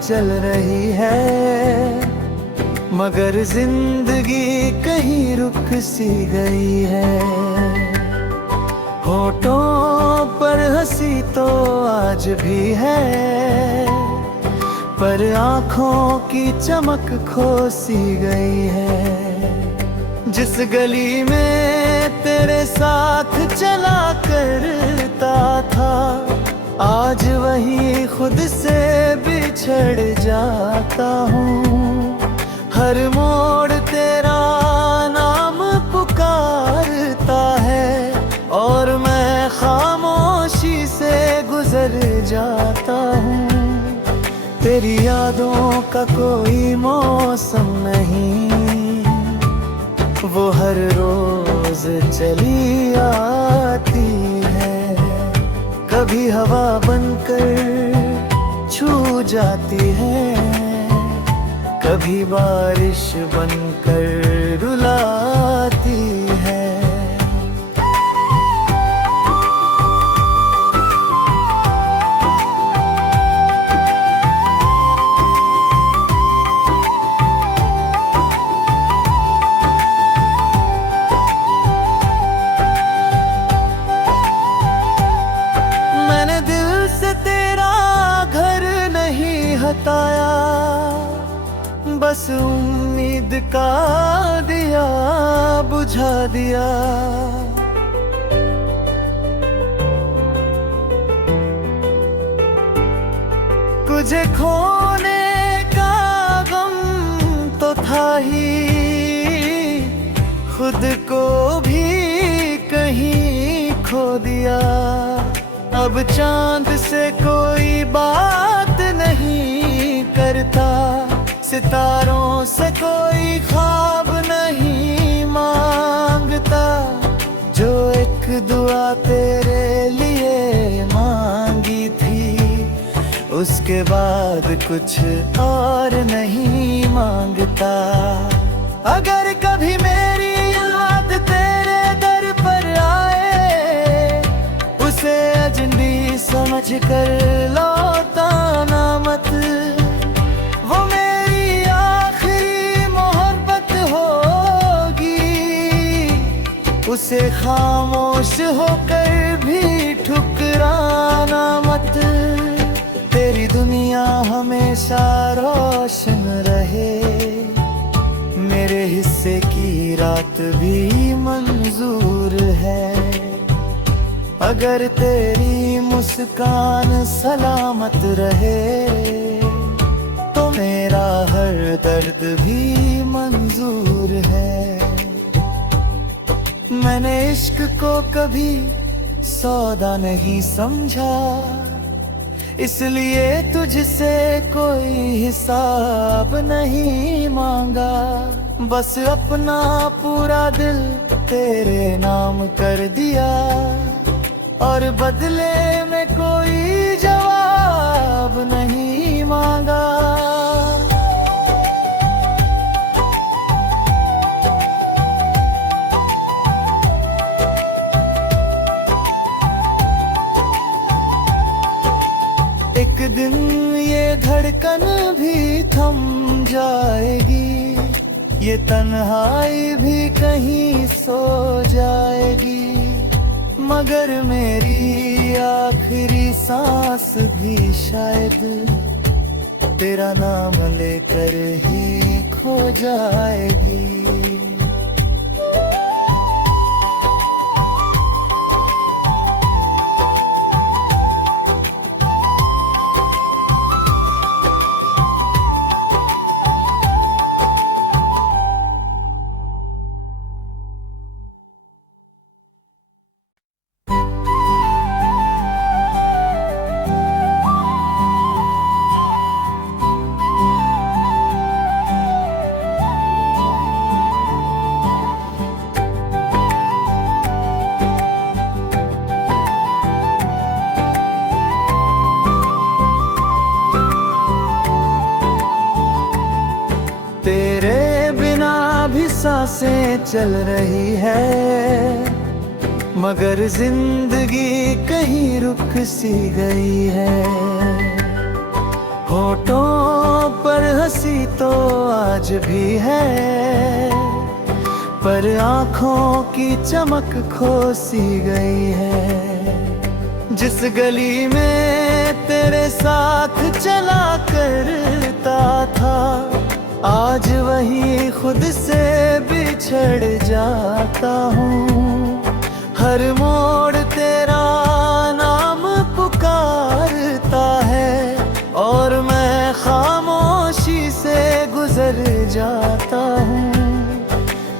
चल रही है, मगर जिंदगी कहीं रुक सी गई है। होठों पर हंसी तो आज भी है, पर आँखों की चमक खो सी गई है। जिस गली में तेरे साथ चला करता था, आज वही खुद से बिछड़ जाता हूँ। हर मोड़ तेरा नाम पुकारता है, और मैं खामोशी से गुजर जाता हूँ। तेरी यादों का कोई मौसम नहीं, वो हर रोज चली आती है। कभी हवा बनकर छू जाती है, कभी बारिश बनकर रुलाती है। मैंने दिल से तेरा घर नहीं हटाया, बस उम्मीद का दिया बुझा दिया। तुझे खोने का गम तो था ही, खुद को भी कहीं खो दिया। अब चांद से कोई बात नहीं करता, सितारों से कोई ख्वाब नहीं मांगता। जो एक दुआ तेरे लिए मांगी थी, उसके बाद कुछ और नहीं मांगता। अगर कभी मेरी याद तेरे दर पर आए, उसे अजनबी समझ कर लौटाना मत। वो मेरी आखिरी मोहब्बत होगी, उसे खामोश होकर भी ठुकराना मत। तेरी दुनिया हमेशा रोशन रहे, मेरे हिस्से की रात भी मंजूर है। अगर तेरी मुस्कान सलामत रहे, तो मेरा हर दर्द भी मंजूर है। मैंने इश्क को कभी सौदा नहीं समझा, इसलिए तुझसे कोई हिसाब नहीं मांगा। बस अपना पूरा दिल तेरे नाम कर दिया, और बदले में कोई जवाब नहीं मांगा। एक दिन ये धड़कन भी थम जाएगी, ये तन्हाई भी कहीं सो जाएगी। मगर मेरी आखिरी सांस भी शायद तेरा नाम लेकर ही खो जाएगी। सांसें चल रही है, मगर जिंदगी कहीं रुक सी गई है। होठों पर हंसी तो आज भी है, पर आँखों की चमक खो सी गई है। जिस गली में तेरे साथ चला करता था, आज वही खुद से बिछड़ जाता हूँ। हर मोड़ तेरा नाम पुकारता है, और मैं खामोशी से गुजर जाता हूँ।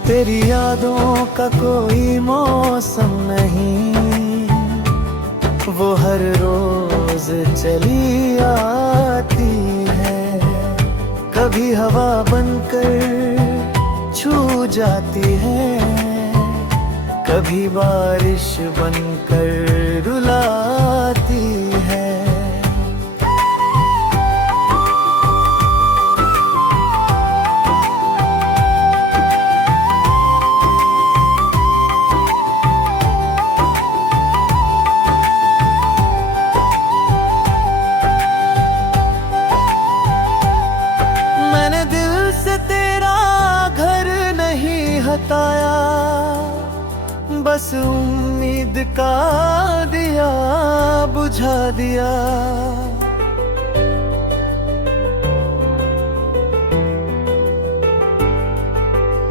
तेरी यादों का कोई मौसम नहीं, वो हर रोज चली आती है। कभी हवा बनकर छू जाती है, कभी बारिश बनकर रुलाती है। मैंने दिल से तेरा घर नहीं हटाया, बस उम्मीद का दिया बुझा दिया।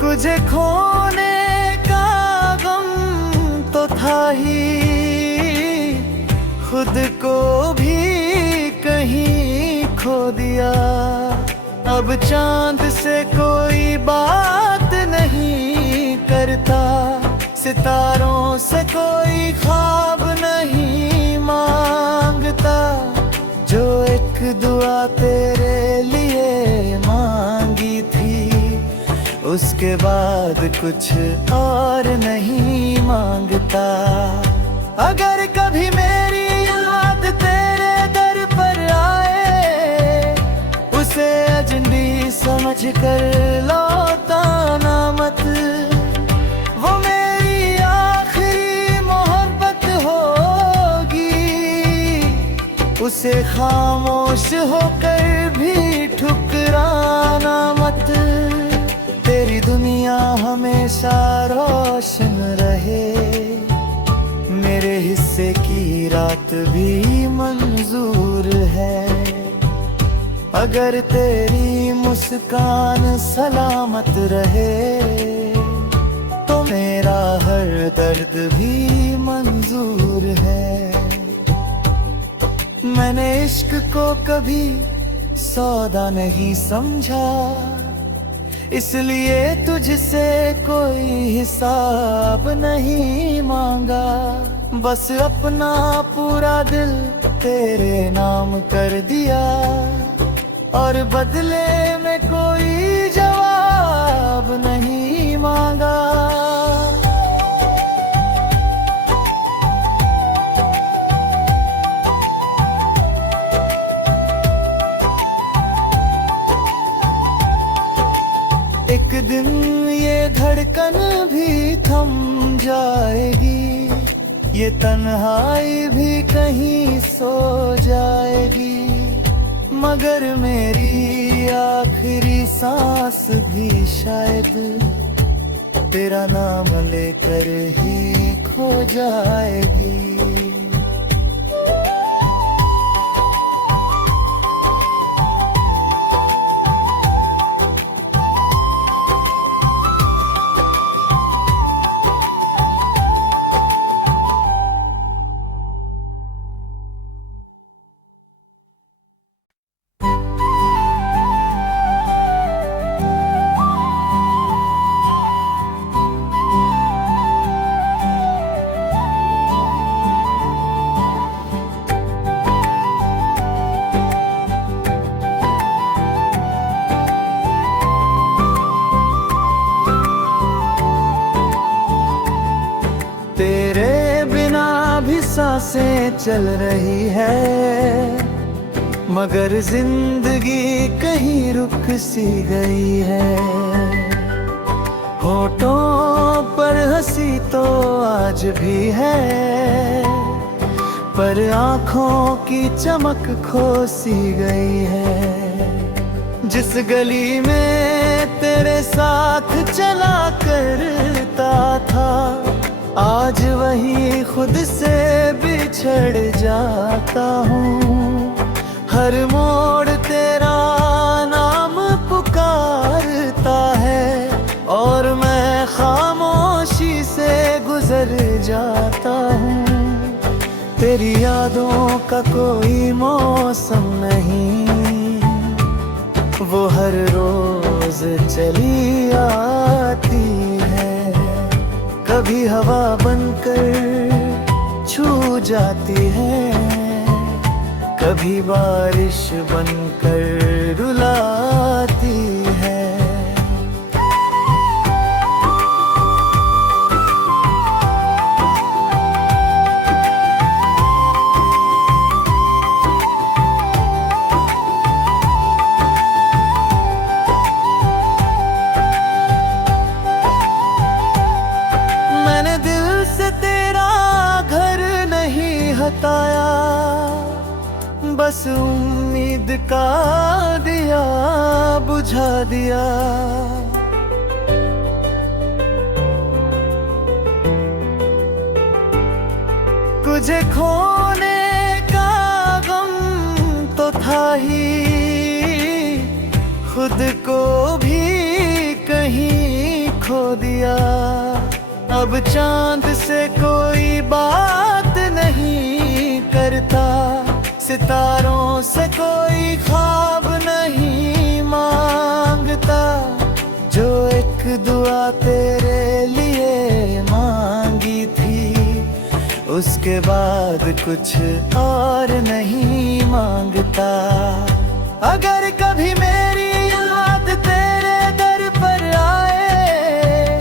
तुझे खोने का गम तो था ही, खुद को भी कहीं खो दिया। अब चांद से कोई बात नहीं करता, सितारों से कोई ख्वाब नहीं मांगता। जो एक दुआ तेरे लिए मांगी थी, उसके बाद कुछ और नहीं मांगता। अगर कभी मेरी याद तेरे दर पर आए, उसे अजनबी समझ कर लौटाना मत। उसे खामोश होकर भी ठुकराना मत। तेरी दुनिया हमेशा रोशन रहे, मेरे हिस्से की रात भी मंजूर है। अगर तेरी मुस्कान सलामत रहे, तो मेरा हर दर्द भी मंजूर है। मैंने इश्क को कभी सौदा नहीं समझा, इसलिए तुझसे कोई हिसाब नहीं मांगा। बस अपना पूरा दिल तेरे नाम कर दिया, और बदले में कोई जवाब नहीं मांगा। एक दिन ये धड़कन भी थम जाएगी, ये तन्हाई भी कहीं सो जाएगी। मगर मेरी आखिरी सांस भी शायद तेरा नाम लेकर ही खो जाएगी। तेरे बिना भी सांसें चल रही है, मगर जिंदगी कहीं रुक सी गई है। होठों पर हंसी तो आज भी है, पर आँखों की चमक खो सी गई है। जिस गली में तेरे साथ चला करता था, आज वही खुद से बिछड़ जाता हूँ। हर मोड़ तेरा नाम पुकारता है और मैं खामोशी से गुजर जाता हूँ। तेरी यादों का कोई मौसम नहीं, वो हर रोज चली आती है। कभी हवा बनकर छू जाती है, कभी बारिश बनकर रुलाती है। मैंने दिल से तेरा घर नहीं हटाया, बस उम्मीद का दिया बुझा दिया। तुझे खोने का गम तो था ही, खुद को भी कहीं खो दिया। अब चांद से कोई बात नहीं करता, सितारों से कोई ख्वाब नहीं मांगता। जो एक दुआ तेरे लिए मांगी थी, उसके बाद कुछ और नहीं मांगता। अगर कभी मेरी याद तेरे दर पर आए,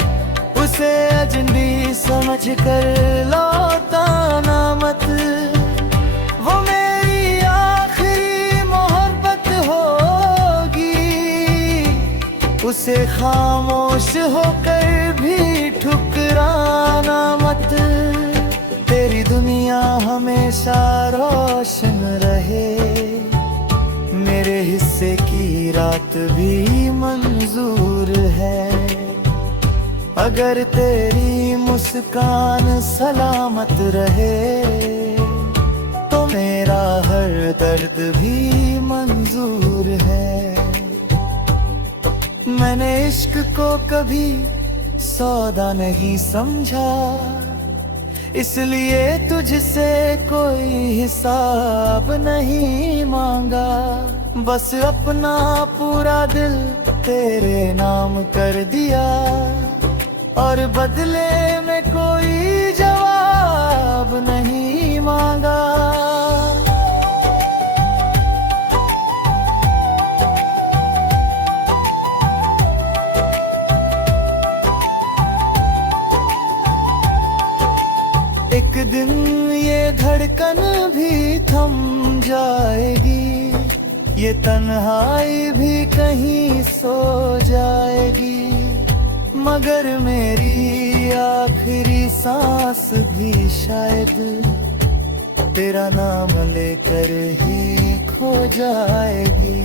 उसे अजनबी समझ कर लौटाना मत। वो मेरी आखिरी मोहब्बत होगी, उसे खामोश होकर भी ठुकराना मत। तेरी दुनिया हमेशा रोशन रहे, मेरे हिस्से की रात भी मंजूर है। अगर तेरी मुस्कान सलामत रहे, तो मेरा हर दर्द भी मंजूर है। मैंने इश्क को कभी सौदा नहीं समझा, इसलिए तुझसे कोई हिसाब नहीं मांगा। बस अपना पूरा दिल तेरे नाम कर दिया, और बदले में कोई जवाब नहीं मांगा। एक दिन ये धड़कन भी थम जाएगी, ये तन्हाई भी कहीं सो जाएगी। मगर मेरी आखिरी सांस भी शायद तेरा नाम लेकर ही खो जाएगी।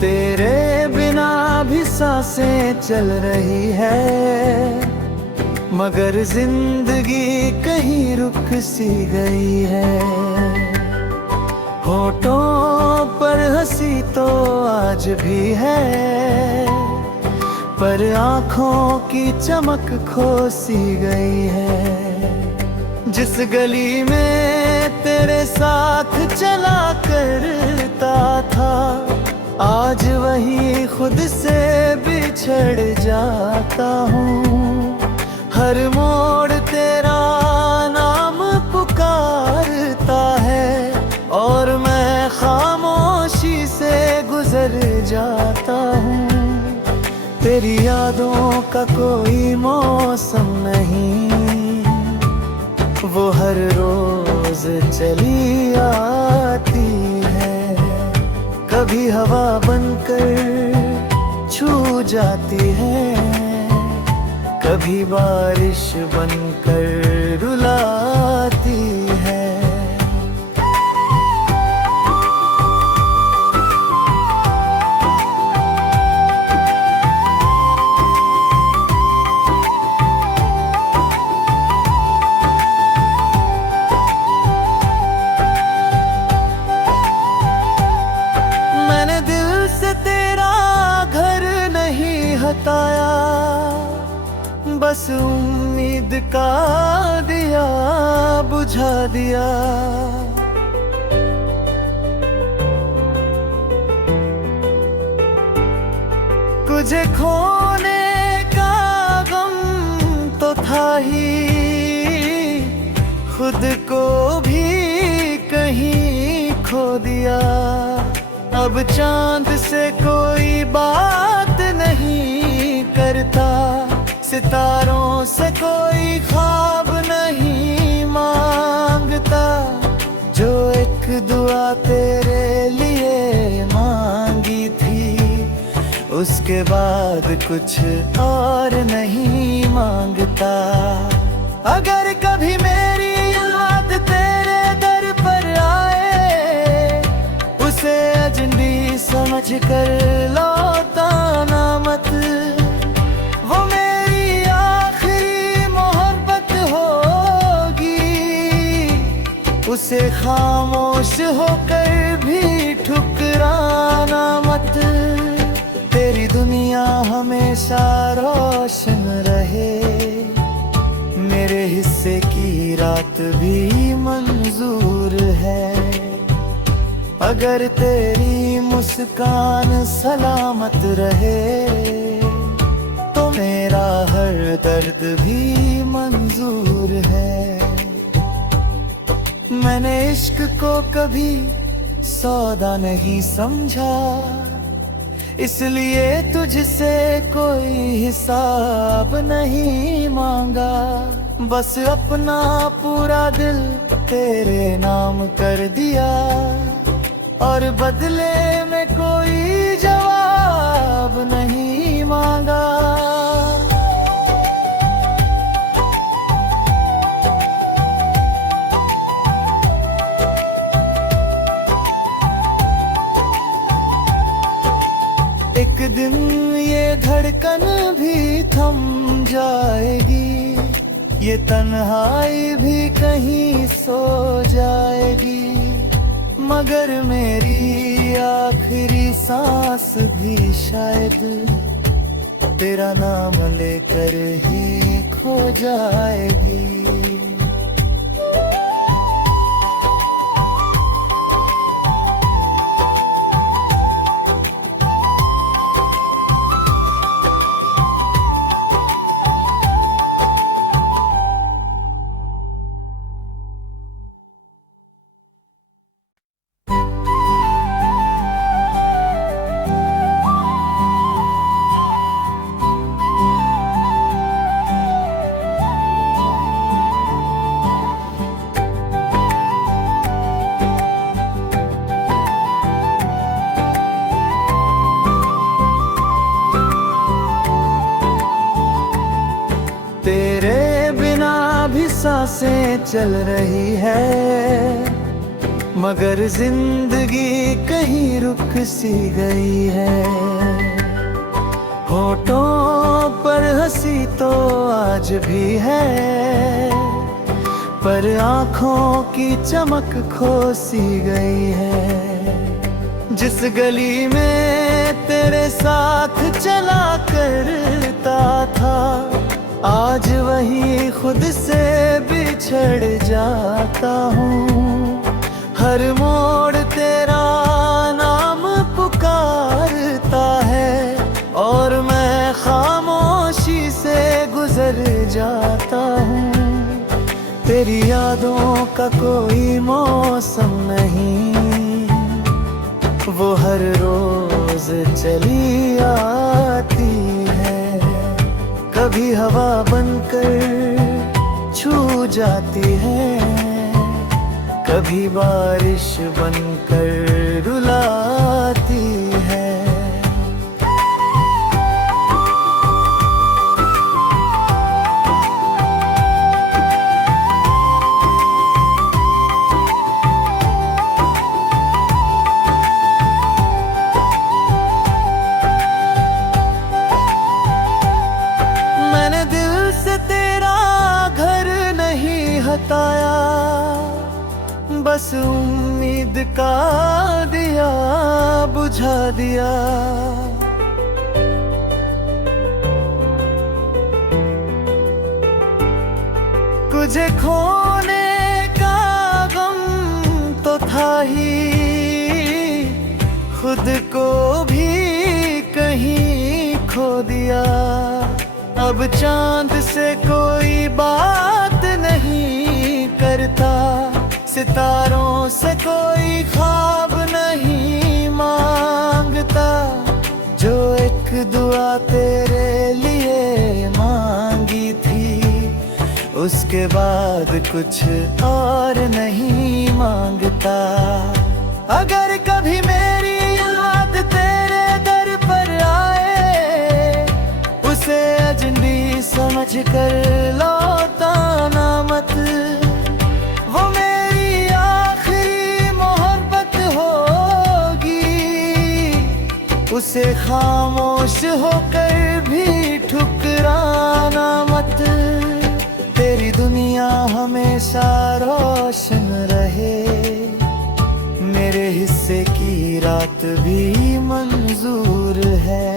तेरे बिना भी सांसें चल रही है, मगर जिंदगी कहीं रुक सी गई है। होठों पर हंसी तो आज भी है, पर आँखों की चमक खो सी गई है। जिस गली में तेरे साथ चला करता था, आज वही खुद से बिछड़ जाता हूँ। हर मोड़ तेरा नाम पुकारता है और मैं खामोशी से गुजर जाता हूँ। तेरी यादों का कोई मौसम नहीं, वो हर रोज चली आती है। कभी हवा बनकर छू जाती है, कभी बारिश बनकर रुलाती है। मैंने दिल से तेरा घर नहीं हटाया, बस उम्मीद का दिया बुझा दिया। तुझे खोने का गम तो था ही, खुद को भी कहीं खो दिया। अब चांद से कोई बात नहीं करता, सितारों से कोई ख्वाब नहीं मांगता। जो एक दुआ तेरे लिए मांगी थी, उसके बाद कुछ और नहीं मांगता। अगर कभी मेरी याद तेरे दर पर आए, उसे अजनबी समझ कर लौटाना मत। वो मेरी आखिरी मोहब्बत होगी, उसे खामोश होकर भी ठुकराना मत। तेरी दुनिया हमेशा रोशन रहे, मेरे हिस्से की रात भी मंजूर है। अगर तेरी मुस्कान सलामत रहे, तो मेरा हर दर्द भी मंजूर है। मैंने इश्क को कभी सौदा नहीं समझा, इसलिए तुझसे कोई हिसाब नहीं मांगा। बस अपना पूरा दिल तेरे नाम कर दिया, और बदले में कोई जवाब नहीं मांगा। एक दिन ये धड़कन भी थम जाएगी, ये तन्हाई भी कहीं सो जाएगी। मगर मेरी आखिरी सांस भी शायद तेरा नाम लेकर ही खो जाएगी। तेरे बिना भी सांसें चल रही है, मगर जिंदगी कहीं रुक सी गई है। होठों पर हंसी तो आज भी है, पर आँखों की चमक खो सी गई है। जिस गली में तेरे साथ चला करता था, आज वही खुद से बिछड़ जाता हूँ। हर मोड़ तेरा नाम पुकारता है और मैं खामोशी से गुजर जाता हूँ। तेरी यादों का कोई मौसम नहीं, वो हर रोज चली आती है। कभी हवा बनकर छू जाती है, कभी बारिश बनकर रुलाती है। मैंने दिल से तेरा घर नहीं हटाया, बस उम्मीद का दिया बुझा दिया। तुझे खोने का गम तो था ही, खुद को भी कहीं खो दिया। अब चांद से कोई बात नहीं करता, सितारों से कोई ख्वाब नहीं मांगता। जो एक दुआ तेरे लिए मांगी थी, उसके बाद कुछ और नहीं मांगता। अगर कभी मेरी याद तेरे दर पर आए, उसे अजनबी समझ कर लौटाना मत। वो मेरी आखिरी मोहब्बत होगी, उसे खामोश होकर भी ठुकराना मत। तेरी दुनिया हमेशा रोशन रहे, मेरे हिस्से की रात भी मंजूर है।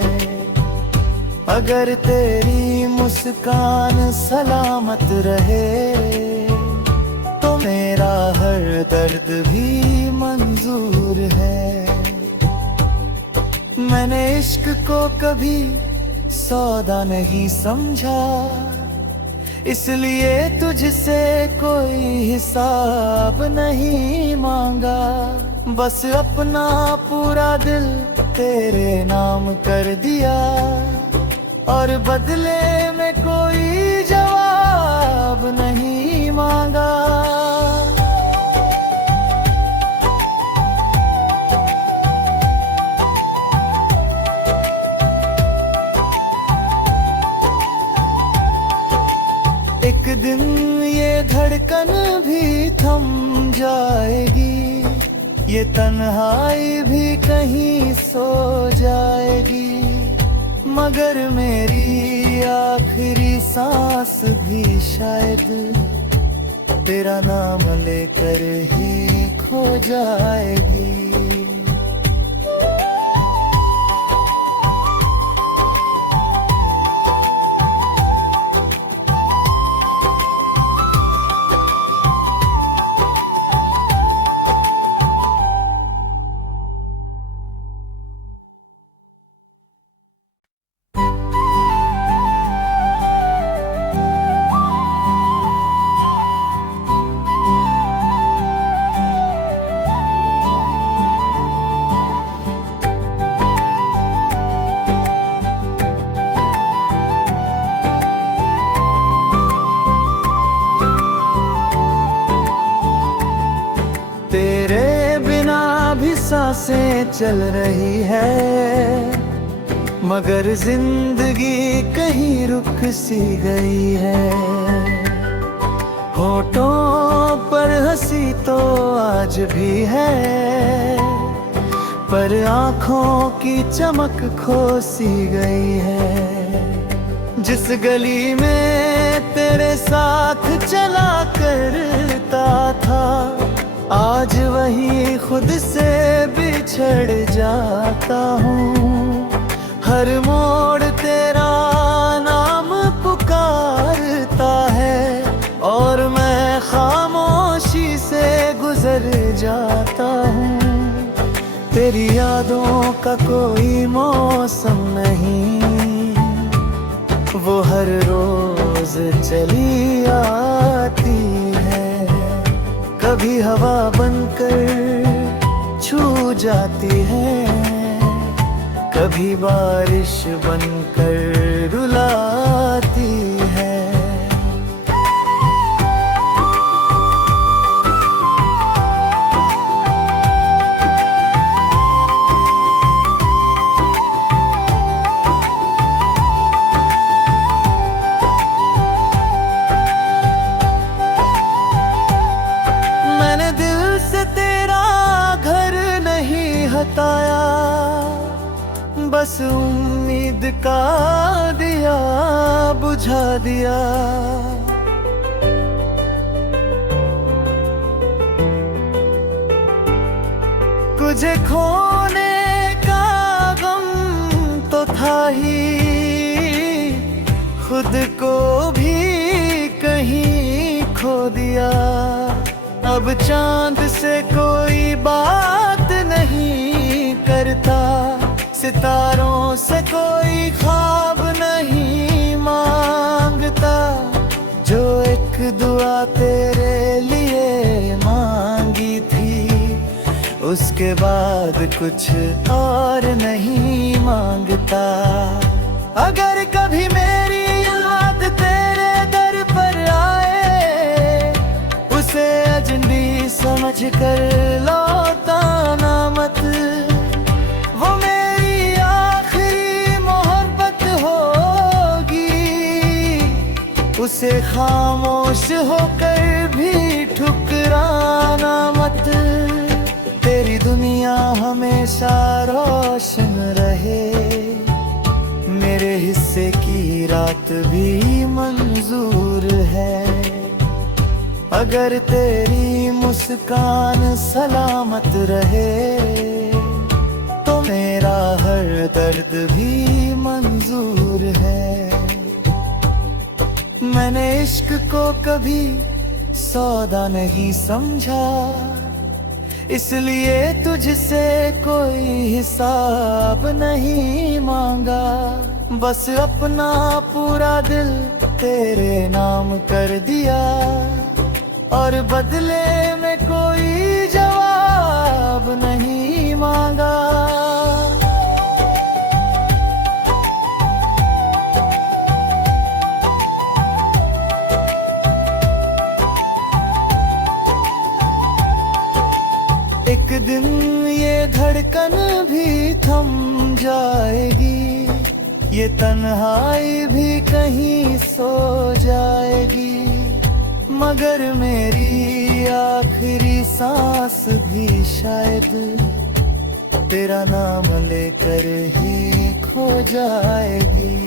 अगर तेरी मुस्कान सलामत रहे, तो मेरा हर दर्द भी मंजूर है। मैंने इश्क को कभी सौदा नहीं समझा, इसलिए तुझसे कोई हिसाब नहीं मांगा। बस अपना पूरा दिल तेरे नाम कर दिया, और बदले में कोई जवाब नहीं मांगा। एक दिन ये धड़कन भी थम जाएगी, ये तन्हाई भी कहीं सो जाएगी। मगर मेरी आखिरी सांस भी शायद तेरा नाम लेकर ही खो जाएगी। तेरे बिना भी सांसें चल रही है, मगर जिंदगी कहीं रुक सी गई है। होठों पर हंसी तो आज भी है, पर आँखों की चमक खो सी गई है। जिस गली में तेरे साथ चला करता था, आज वही खुद से बिछड़ जाता हूँ। हर मोड़ तेरा नाम पुकारता है और मैं खामोशी से गुजर जाता तेरी यादों का कोई मौसम नहीं, वो हर रोज चली आती है। कभी हवा बनकर छू जाती है, कभी बारिश बनकर रुलाती है। मैंने दिल से तेरा घर नहीं हटाया, बस उम्मीद का दिया बुझा दिया। तुझे खोने का गम तो था ही, खुद को भी कहीं खो दिया। अब चांद से कोई बात नहीं करता, सितारों से कोई ख्वाब नहीं मांगता। जो एक दुआ तेरे लिए मांगी थी, उसके बाद कुछ और नहीं मांगता। अगर कभी मेरी याद तेरे दर पर आए, उसे अजनबी समझ कर लौटाना मत। वो मेरी आखिरी मोहब्बत होगी, उसे खामोश होकर भी ठुकराना मत। तेरी दुनिया हमेशा रोशन रहे, मेरे हिस्से की रात भी मंजूर है। अगर तेरी मुस्कान सलामत रहे, तो मेरा हर दर्द भी मंजूर है। मैंने इश्क को कभी सौदा नहीं समझा, इसलिए तुझसे कोई हिसाब नहीं मांगा। बस अपना पूरा दिल तेरे नाम कर दिया, और बदले में कोई जवाब नहीं मांगा। एक दिन ये धड़कन भी थम जाएगी, ये तन्हाई भी कहीं सो जाएगी। मगर मेरी आखिरी सांस भी शायद तेरा नाम लेकर ही खो जाएगी।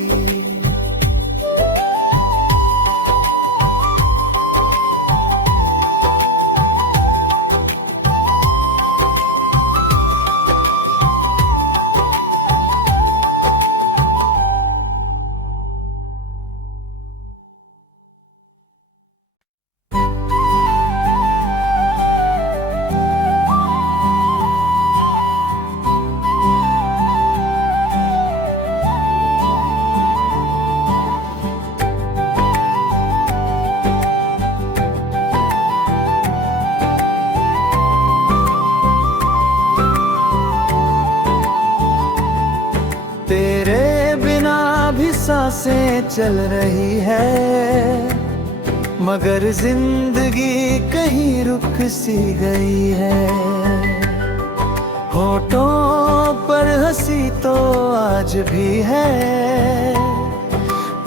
तेरे बिना भी सांसें चल रही है, मगर जिंदगी कहीं रुक सी गई है। होठों पर हंसी तो आज भी है,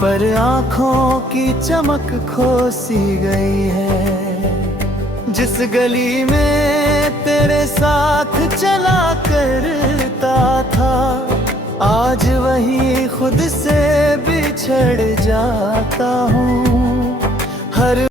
पर आँखों की चमक खो सी गई है। जिस गली में तेरे साथ चला करता था, आज वही खुद से बिछड़ जाता हूँ। हर